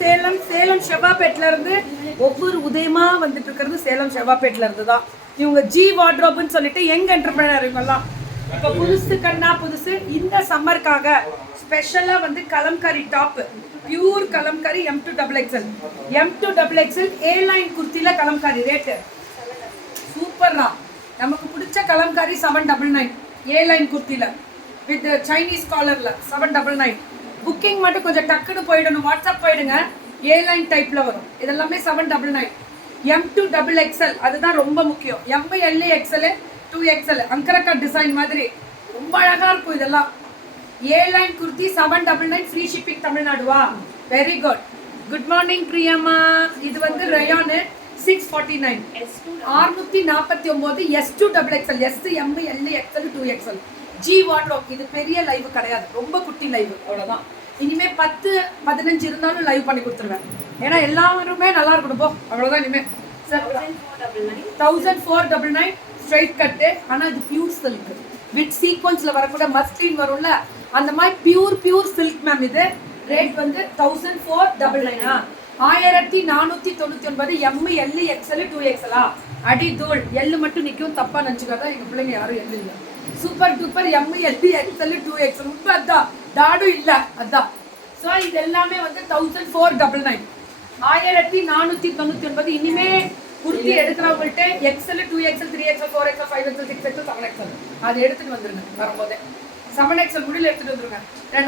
சேலம் செவ்வாப்பேட்டில இருந்து ஒவ்வொரு உதயமா வந்துட்டு இருக்கிறது சேலம் செவ்வாப்பேட்டில இருந்து தான். இவங்க ஜி வார்ட்ரோப்னு சொல்லிட்டு யங் என்டர்பிரினர் இவங்கெல்லாம் இப்போ புதுசு இந்த சம்மருக்காக ஸ்பெஷலா வந்து Kalamkari top, pure Kalamkari M2XL ஏ லைன் குர்த்தில கலம்காரி ரேட்டு சூப்பர்ரா. நமக்கு பிடிச்ச கலம்காரி 799 ஏ லைன் குர்த்தில வித் சைனீஸ் காலர்ல 799. புக்கிங் மட்டும் கொஞ்சம் டக்குன்னு போயிடணும், வாட்ஸ்அப் போயிடுங்க. ஏ லைன் டைப்ல வரும். இதெல்லாமே 799. M2XL அதுதான் ரொம்ப முக்கியம். MLXL 2XL அங்கரக்கா டிசைன் மாதிரி ரொம்ப அழகா இருக்கும். இதெல்லாம் A line kurti 799 free shipping தமிழ்நாடுவா. Very good. Good morning Priyamma. இது வந்து rayon 649 649 S2XL SMLXL 2XL G wardrobe. இது பெரிய லைவ் கிடையாது, ரொம்ப குட்டி லைவ், அவ்வளோதான். இனிமே 10-15 இருந்தாலும் லைவ் பண்ணி கொடுத்துருவேன். ஏன்னா எல்லாருமே நல்லா இருக்கணும் போ, அவ்வளோதான். இனிமே 1499 ஸ்ட்ரைட் கட்டு. ஆனால் இது பியூர் சில்க் வித் சீக்வன்ஸில் வரக்கூட மஸ்லின் வரும்ல, அந்த மாதிரி பியூர் சில்க் மேம். இது ரேட் வந்து 1499. 1499 MLXL 2XL அடி தூள். எள்ளு மட்டும் நிற்கும், தப்பா நினச்சிக்காத. எங்கள் பிள்ளைங்க யாரும் எள்ளு இல்லை. சூப்பர் டூப்பர் MLXL 2XL உண்மை அதான், டாடும் இல்லை அதான். ஸோ இது எல்லாமே வந்து 1499 1499. இனிமே kurti எடுக்கிறவங்கள்ட்ட XL 2XL 3XL 4XL 5XL 6XL 7XL அதை எடுத்துட்டு வந்துருங்க. வரும்போதே 7XL முடியல எடுத்துட்டு வந்துருங்க.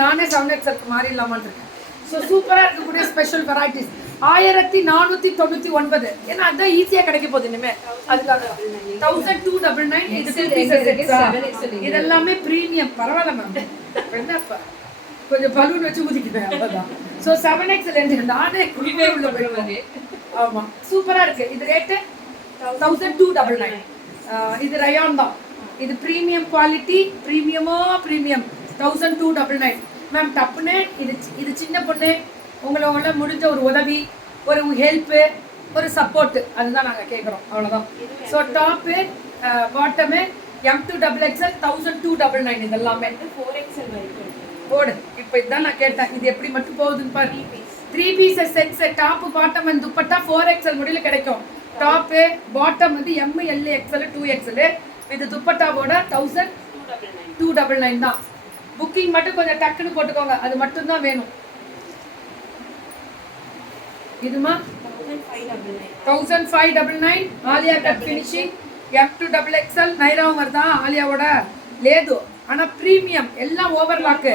நானே 7XLக்கு மாறிடலாமான்னு இருக்கேன். ஸோ சூப்பராக இருக்கக்கூடிய ஸ்பெஷல் வெரைட்டிஸ் 1499. ஏன்னா அதுதான் ஈஸியாக கிடைக்க போகுது இனிமே. அதுக்காக 1299. இதெல்லாமே ப்ரீமியம். பரவாயில்ல மேம், என்னப்பா கொஞ்சம் பலூன் வச்சு ஊதிக்கிறேன் அவ்வளோதான். ஸோ 7XL நானே குடிவே உள்ள போயிடுவாங்க. ஆமாம், சூப்பராக இருக்கு. இது ரேட்டு 1299. இது ரயான் தான். இது ப்ரீமியம் குவாலிட்டி, ப்ரீமியம் 1299 மேம். டப்புன்னு இது சின்ன பொண்ணு, உங்களோட முடிஞ்ச ஒரு உதவி, ஒரு ஹெல்ப்பு, ஒரு சப்போர்ட்டு, அதுதான் நாங்கள் கேட்குறோம், அவ்வளோதான். So top bottom M2XL 1299. இதெல்லாமே 4XL வரைக்கும் போடு. இப்போ இதுதான் நான் கேட்டேன், இது எப்படி மட்டும் போகுதுன்னு பாரு. 3 pieces sets, top bottom and dupatta 4XL முடியல கிடைக்கும். டாப்பு பாட்டம் வந்து MLXL 2XL இது துப்பட்டாவோட 1299 தான். புக்கிங் மட்டும் கொஞ்சம் டக்குன்னு போட்டுக்கோங்க, அது மட்டும்தான் வேணும். இதுமா 1599 ஆலியா கட் ஃபினிஷிங் M2XL நைராவும் வருதா ஆலியாவோட லேது. ஆனால் ப்ரீமியம் எல்லாம் ஓவர்லாக்கு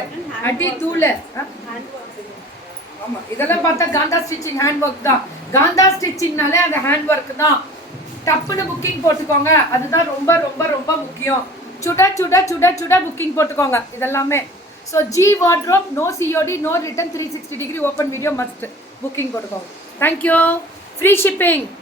அடி தூள். ஆமாம், இதெல்லாம் பார்த்தா காந்தா ஸ்டிச்சிங் ஹேண்ட் ஒர்க் தான். காந்தா ஸ்டிச்சிங்னாலே அந்த ஹேண்ட் ஒர்க் தான். டப்புன்னு புக்கிங் போட்டுக்கோங்க, அதுதான் ரொம்ப ரொம்ப ரொம்ப முக்கியம். சுட புக்கிங் போட்டுக்கோங்க இதெல்லாமே. So G wardrobe, no COD, no return, 360 degree open video must. Booking போட்டுக்கோங்க. தேங்க்யூ. Free shipping.